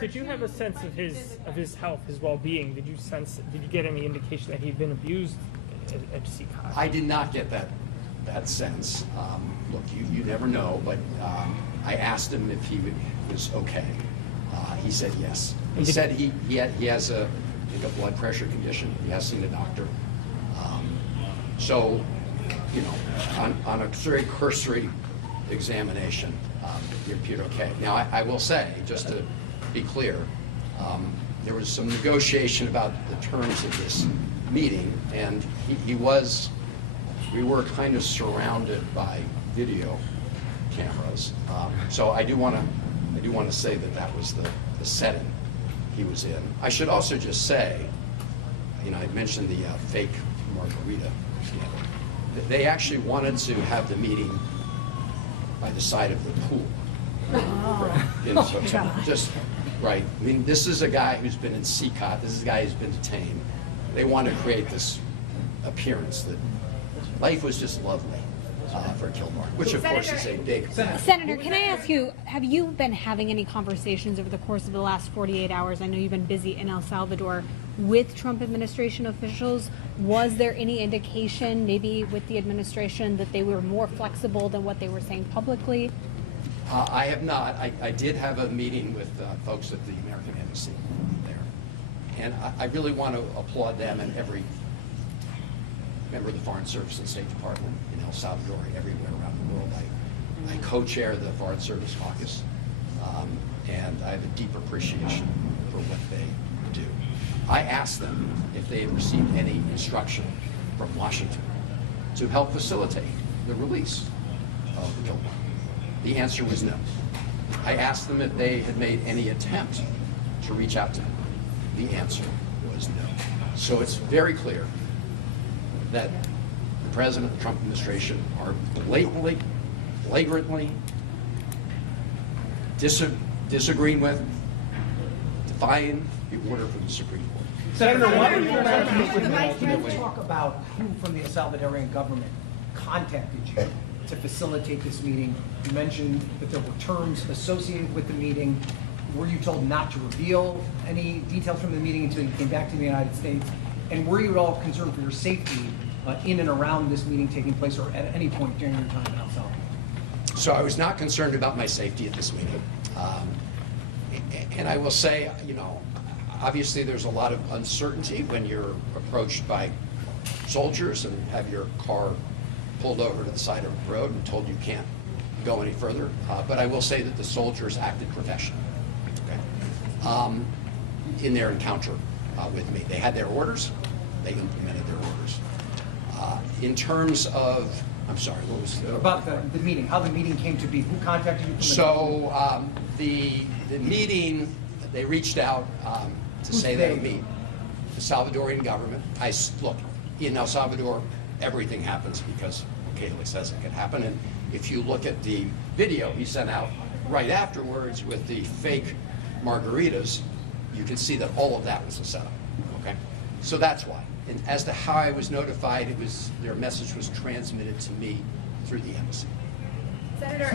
Did you have a sense of his health, his well-being? Did you get any indication that he'd been abused at CCOT? I did not get that sense. Look, you never know, but I asked him if he was okay. He said yes. He said he has a blood pressure condition. He has seen a doctor. So, you know, on a very cursory examination, he appeared okay. Now, I will say, just to be clear, there was some negotiation about the terms of this meeting, and we were kind of surrounded by video cameras. So I do want to say that was the setting he was in. I should also just say, you know, I mentioned the fake margarita scandal. They actually wanted to have the meeting by the side of the pool. Just right. I mean, this is a guy who's been in CCOT. This is a guy who's been detained. They wanted to create this appearance that life was just lovely for Kilmar, which of course is a big. Senator, can I ask you, have you been having any conversations over the course of the last 48 hours? I know you've been busy in El Salvador with Trump administration officials. Was there any indication, maybe with the administration, that they were more flexible than what they were saying publicly? I have not. I did have a meeting with folks at the American Embassy there. And I really want to applaud them and every member of the Foreign Service and State Department in El Salvador, everywhere around the world. I co-chair the Foreign Service Caucus, and I have a deep appreciation for what they do. I asked them if they had received any instruction from Washington to help facilitate the release of Kilmar. The answer was no. I asked them if they had made any attempt to reach out to him. The answer was no. So it's very clear that the President and the Trump administration are flagrantly disagreeing with, defying the order from the Supreme Court. Senator, why don't you talk about who from the Salvadorian government contacted you to facilitate this meeting? You mentioned that there were terms associated with the meeting. Were you told not to reveal any details from the meeting until you came back to the United States? And were you at all concerned for your safety in and around this meeting taking place, or at any point during your time in El Salvador? So I was not concerned about my safety at this meeting. And I will say, you know, obviously there's a lot of uncertainty when you're approached by soldiers and have your car pulled over to the side of the road and told you can't go any further. But I will say that the soldiers acted professionally, okay, in their encounter with me. They had their orders. They implemented their orders. In terms of, I'm sorry, what was about the meeting? How the meeting came to be? Who contacted you? So the meeting, they reached out to say they would meet the Salvadorian government. Look, in El Salvador, everything happens because Bukele says it can happen. And if you look at the video he sent out right afterwards with the fake margaritas, you can see that all of that was a setup. Okay, so that's why. And as to how I was notified, their message was transmitted to me through the embassy. Senator